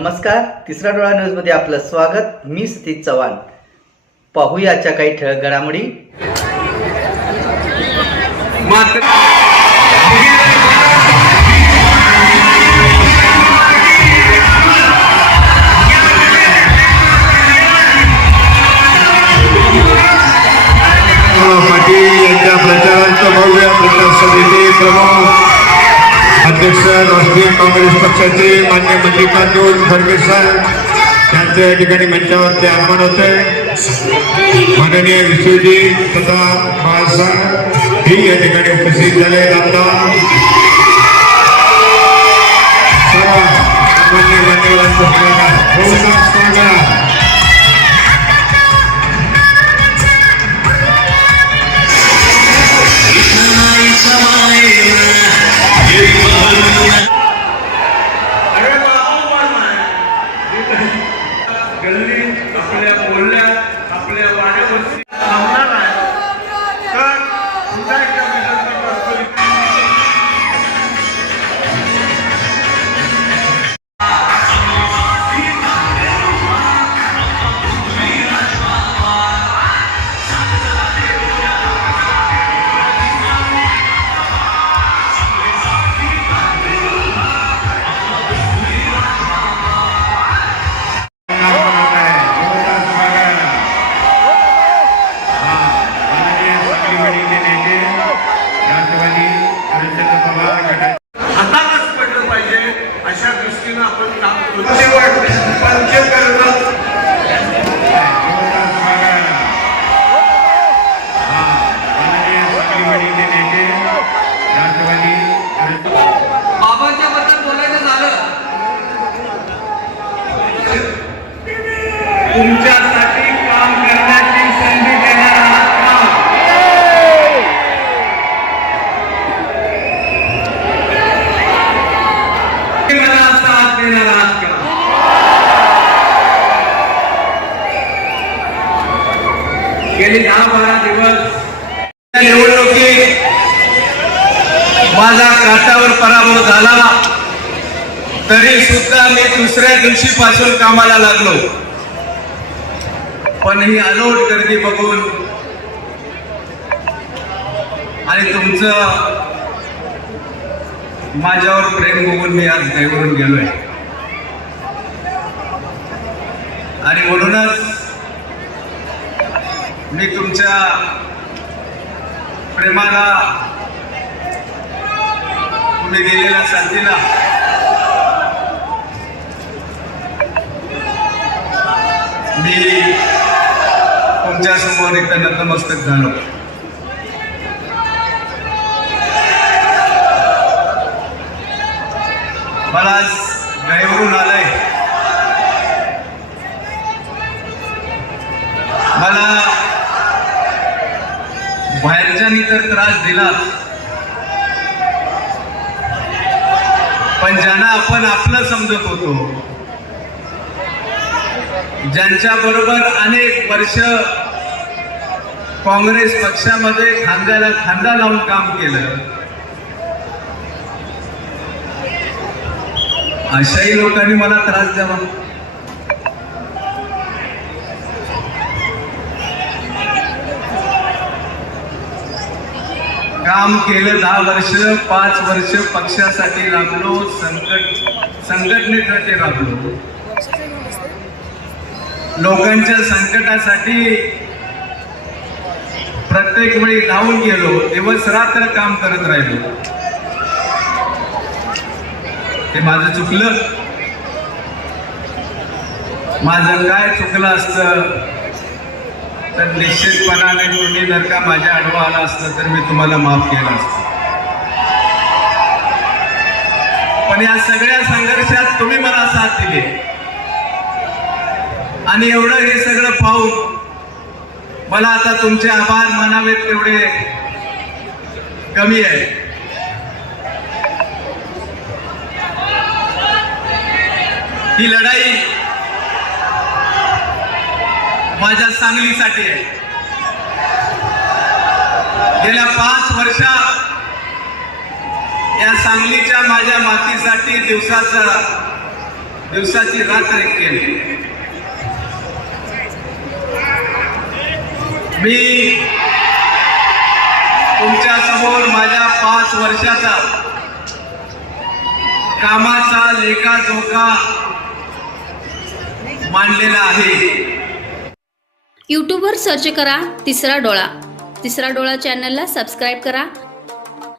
नमस्कार तिसरा डोळा न्यूजमध्ये आपलं स्वागत. मी सतीश चव्हाण. पाहूयाच्या काही ठळक घडामोडी. पाटील यांच्या प्रचारार्थ भव्य प्रचार समिती प्रमुख अध्यक्ष राष्ट्रीय काँग्रेस पक्षाचे मान्य मल्लिकार्जुन खरगे साहेब यांचं या ठिकाणी मंचावरती आगमन होते. माननीय विश्वजी तथा बाळासाहेब ही या ठिकाणी उपस्थित झाले. आता मान्य मान्यवरांचं स्वागत. हो, हो, तुमच्यासाठी काम करण्याची संधी देणार आहात का? मला साथ देणार आहात का? गेली दहा बारा दिवस या निवडणुकीत माझा काटावर पराभव झाला. तरी सुद्धा मी दुसऱ्या दिवशीपासून कामाला लागलो. पण ही अलोट गर्दी बघून. आणि तुमचं माझ्यावर प्रेम बघून मी आज देवरून गेलोय. आणि म्हणूनच मी तुमच्या प्रेमाला तुम्ही दिलेल्या संधीला मी तुमच्यासमोर नतमस्तक झालो मला गैवरून आलंय. मला बाहेरच्यानी तर त्रास दिला. पण ज्यांना आपण आपलं समजत होतो ज्यांच्या बरोबर अनेक वर्ष काँग्रेस पक्षामध्ये खांद्याला खांदा लावून काम केलं. अशाही लोकांनी मला त्रास द्यावा. काम केलं दहा वर्ष पाच वर्ष पक्षासाठी राबलो संकट संघटनेसाठी राबलो लोकांच्या संकटासाठी प्रत्येक वेळी लावून गेलो दिवस रात्र काम करत राहिलो. ते माझं चुकलं. माझं काय चुकलं असतं तर निश्चितपणाने तुम्ही जर का माझ्या आडवा आला असतं तर मी तुम्हाला माफ केलं असतं. पण या सगळ्या संघर्षात तुम्ही मला साथ दिली. आणि एवढं हे सगळं पाहून मला आता तुमचे आभार मानावेत तेवढे कमी आहे. ही लढाई माझ्या सांगलीसाठी आहे. गेल्या पाच वर्षात या सांगलीच्या माझ्या मातीसाठी दिवसाचा दिवसाची रात्र केली. मी तुमच्यासमोर माझ्या पाच वर्षाचा कामाचा लेखाजोखा मांडलेला आहे. यूट्यूबवर सर्च करा तिसरा डोळा. तिसरा डोळा चॅनलला सबस्क्राईब करा.